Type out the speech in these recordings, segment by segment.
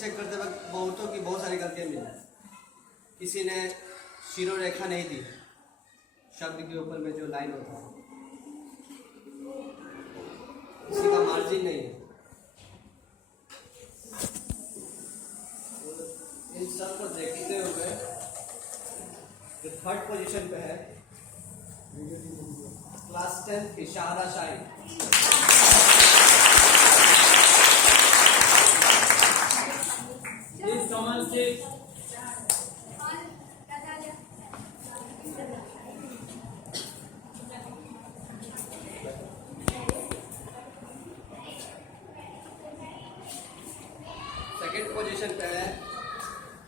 Check करते वक्त बहुतों की बहुत सारी गलतियां मिली। किसी ने शिरोरेखा नहीं दी, शब्द के ऊपर में जो लाइन होता है, किसी का मार्जिन नहीं है। इन सब को देखते हुए जो थर्ड पोजीशन पे है क्लास 10 की शाहरा शाही। सेकेंड पोजीशन पे है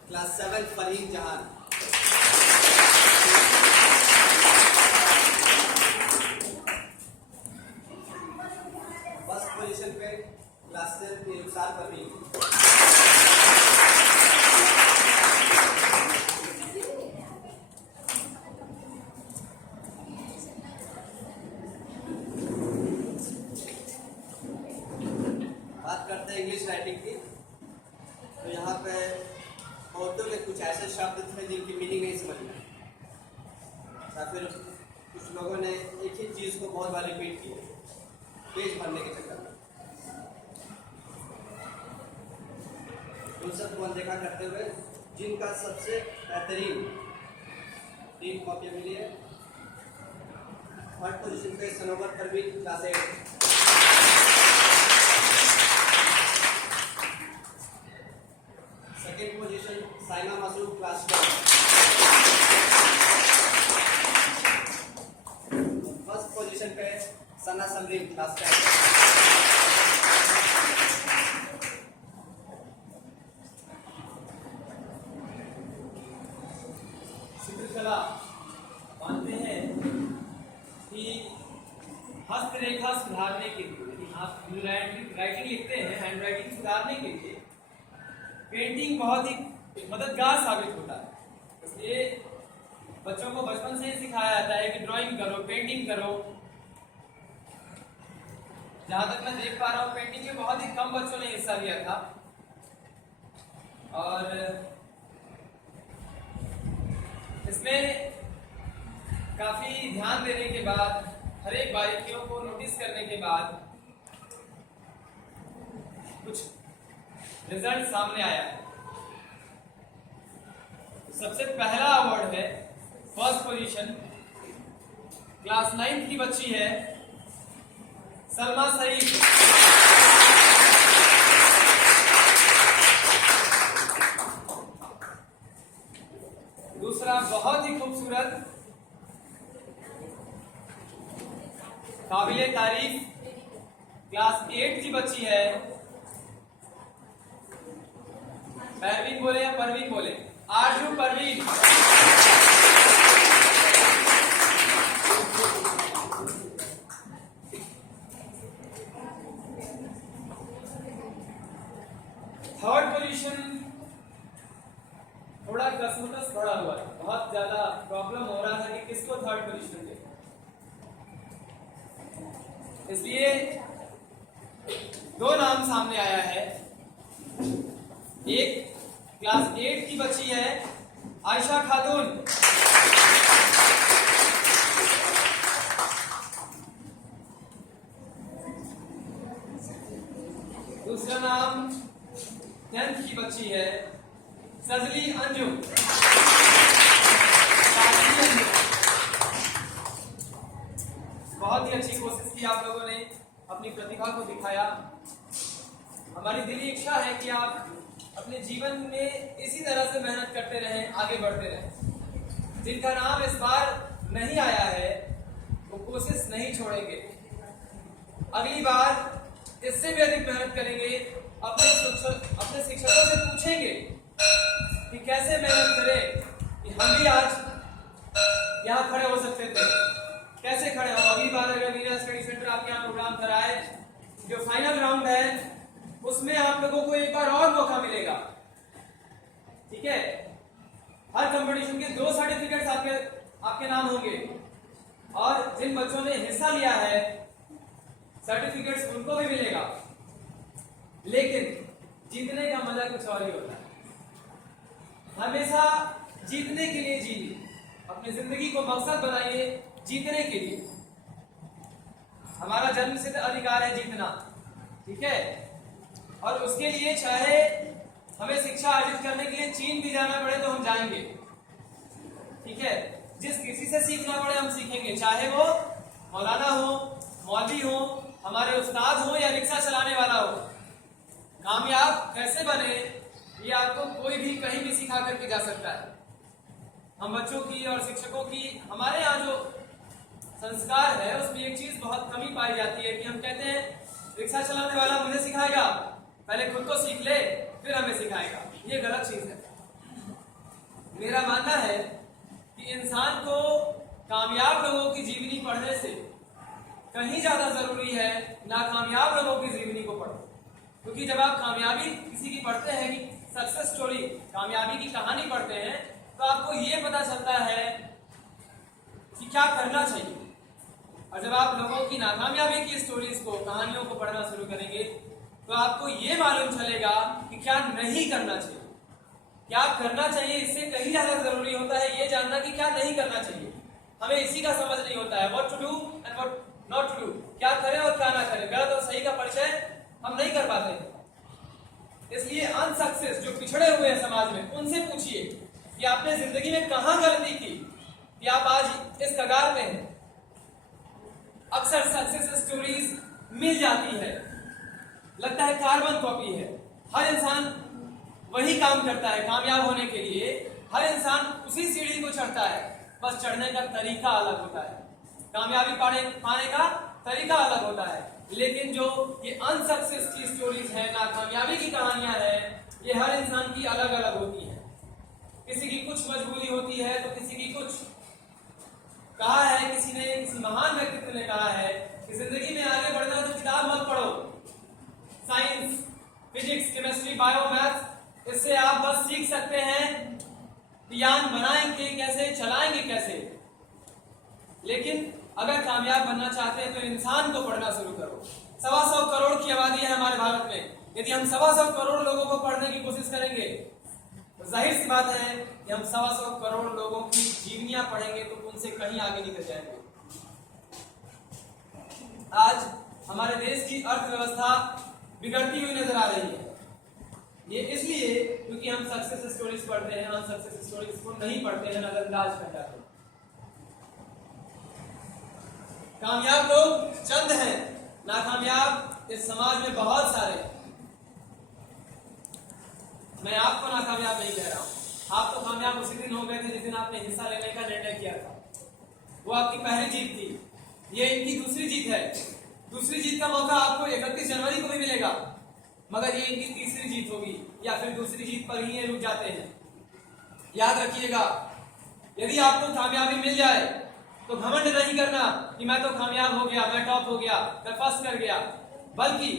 क्लास 7 फरीद जहान। फर्स्ट पोजीशन पे क्लास 10 की रुखसार परवीन। बात करते हैं इंग्लिश राइटिंग की, तो यहाँ पे बहुतों के कुछ ऐसे शब्द थे जिनकी मीनिंग नहीं समझ में, या फिर कुछ लोगों ने एक ही चीज़ को बहुत बार रिपीट किया पेज भरने के चक्कर में। उन सबको अनदेखा करते हुए जिनका सबसे बेहतरीन 3 कॉपियाँ मिली है। थर्ड पोजीशन पे Sanobar Parveen class 8। Second position Saima Masroof class 12। First position पे सना समरीन क्लास 10। चित्रकला मानते हैं कि हस्तरेखा सुधारने के लिए, आप राइटिंग लिखते हैं, हैंड राइटिंग सुधारने के लिए पेंटिंग बहुत ही मददगार साबित होता है। इसलिए बच्चों को बचपन से ही सिखाया जाता है कि ड्राइंग करो, पेंटिंग करो। जहां तक मैं देख पा रहा हूँ पेंटिंग में बहुत ही कम बच्चों ने हिस्सा लिया था, और इसमें काफी ध्यान देने के बाद, हर एक बारीकियों को नोटिस करने के बाद कुछ रिजल्ट सामने आया है। सबसे पहला अवार्ड है फर्स्ट पोजीशन क्लास 9 की बच्ची है सलमा सईद। दूसरा बहुत ही खूबसूरत काबिले तारीफ क्लास 8 की बच्ची है। परवीन बोले या परवीन बोले? आरजू परवीन। थर्ड पोजीशन थोड़ा कसमकस बढ़ा हुआ है, बहुत ज्यादा प्रॉब्लम हो रहा है कि किसको थर्ड पोजीशन दे, इसलिए 2 नाम सामने आया है। एक क्लास 8 की बच्ची है आयशा खातून, दूसरा नाम 10th की बच्ची है सजली अंजुम। बहुत ही अच्छी कोशिश की आप लोगों ने, अपनी प्रतिभा को दिखाया। हमारी दिली इच्छा है कि आप अपने जीवन में इसी तरह से मेहनत करते रहें, आगे बढ़ते रहें। जिनका नाम इस बार नहीं आया है वो कोशिश नहीं छोड़ेंगे, अगली बार इससे भी अधिक मेहनत करेंगे। अपने शिक्षकों से पूछेंगे कि कैसे मेहनत करें कि हम भी आज यहाँ खड़े हो सकते थे, कैसे खड़े हो। अगली बार अगर वीरा स्टडी सेंटर आपके यहाँ प्रोग्राम कराए, जो फाइनल राउंड है उसमें आप लोगों को एक बार और मौका मिलेगा, ठीक है। हर कंपटीशन के 2 सर्टिफिकेट्स आपके नाम होंगे, और जिन बच्चों ने हिस्सा लिया है सर्टिफिकेट्स उनको भी मिलेगा। लेकिन जीतने का मजा कुछ और ही होता है। हमेशा जीतने के लिए जिए, अपनी जिंदगी को मकसद बनाइए जीतने के लिए। हमारा जन्मसिद्ध अधिकार है जीतना, ठीक है। और उसके लिए चाहे हमें शिक्षा अर्जित करने के लिए चीन भी जाना पड़े तो हम जाएंगे, ठीक है। जिस किसी से सीखना पड़े हम सीखेंगे, चाहे वो मौलाना हो, मौलवी हो, हमारे उस्ताद हो या रिक्शा चलाने वाला हो। कामयाब कैसे बने ये आपको कोई भी कहीं भी सिखा करके जा सकता है। हम बच्चों की और शिक्षकों की, हमारे यहाँ जो संस्कार है उसमें एक चीज बहुत कमी पाई जाती है कि हम कहते हैं रिक्शा चलाने वाला मुझे सिखाएगा, पहले खुद को सीख ले फिर हमें सिखाएगा। ये गलत चीज है। मेरा मानना है कि इंसान को कामयाब लोगों की जीवनी पढ़ने से कहीं ज्यादा जरूरी है नाकामयाब लोगों की जीवनी को पढ़ो। क्योंकि जब आप कामयाबी किसी की पढ़ते हैं, सक्सेस स्टोरी, कामयाबी की कहानी पढ़ते हैं, तो आपको ये पता चलता है कि क्या करना चाहिए। और जब आप लोगों की नाकामयाबी की स्टोरीज को, कहानियों को पढ़ना शुरू करेंगे तो आपको ये मालूम चलेगा कि क्या नहीं करना चाहिए, क्या करना चाहिए। इससे कहीं ज्यादा जरूरी होता है ये जानना कि क्या नहीं करना चाहिए। हमें इसी का समझ नहीं होता है, what to do and what not to do, क्या करें और क्या ना करें, गलत और सही का परिचय हम नहीं कर पाते। इसलिए अनसक्सेस जो पिछड़े हुए हैं समाज में, उनसे पूछिए कि आपने जिंदगी में कहां गलती की कि आप आज इस कगार में हैं। अक्सर सक्सेस स्टोरीज मिल जाती है, लगता है कार्बन कॉपी है। हर इंसान वही काम करता है कामयाब होने के लिए, हर इंसान उसी सीढ़ी को चढ़ता है, बस चढ़ने का तरीका अलग होता है, कामयाबी पाने का तरीका अलग होता है। लेकिन जो ये अनसक्सेस की स्टोरीज है, नाकामयाबी की कहानियां हैं, ये हर इंसान की अलग अलग होती हैं। किसी की कुछ मजबूरी होती है तो किसी की कुछ। कहा है किसी ने, किसी महान व्यक्तित्व ने कहा है कि जिंदगी में आगे बढ़ना है तो किताब मत पढ़ो, science, physics, chemistry, bio, math, इससे आप बस सीख सकते हैं यान बनाएंगे कैसे, चलाएंगे कैसे। लेकिन अगर कामयाब बनना चाहते हैं तो इंसान को पढ़ना शुरू करो। 125 करोड़ की आबादी है हमारे भारत में। यदि हम 125 करोड़ लोगों को पढ़ने की कोशिश करेंगे तो जाहिर सी बात है कि हम 125 करोड़ लोगों की जीवनियां पढ़ेंगे तो उनसे कहीं आगे निकल जाएंगे। आज हमारे देश की अर्थव्यवस्था बिगड़ती हुई नजर आ रही है। ये इसलिए क्योंकि हम सक्सेस स्टोरीज पढ़ते हैं, अनसक्सेस स्टोरीज को नहीं पढ़ते हैं, नजरअंदाज कर जाते हैं। कामयाब लोग चंद हैं, नाकामयाब इस समाज में बहुत सारे। मैं आपको नाकामयाब नहीं कह रहा हूं, आप तो कामयाब उसी दिन हो गए थे जिस दिन आपने हिस्सा लेने का निर्णय किया था। वो आपकी पहली जीत थी, ये इनकी दूसरी जीत है। दूसरी जीत का मौका आपको 31 जनवरी को भी मिलेगा, मगर ये इनकी तीसरी जीत होगी या फिर दूसरी जीत पर ही ये रुक जाते हैं। याद रखिएगा, यदि आपको कामयाबी मिल जाए तो घमंड नहीं करना कि मैं तो कामयाब हो गया, मैं टॉप हो गया, मैं फर्स्ट कर गया, बल्कि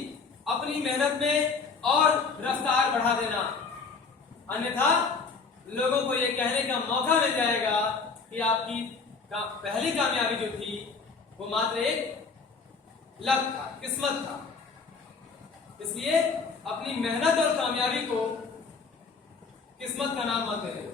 अपनी मेहनत में और रफ्तार बढ़ा देना। अन्यथा लोगों को यह कहने का मौका मिल जाएगा कि आपकी पहली कामयाबी जो थी वो मात्र एक लक था, किस्मत था। इसलिए अपनी मेहनत और कामयाबी को किस्मत का नाम मत देना।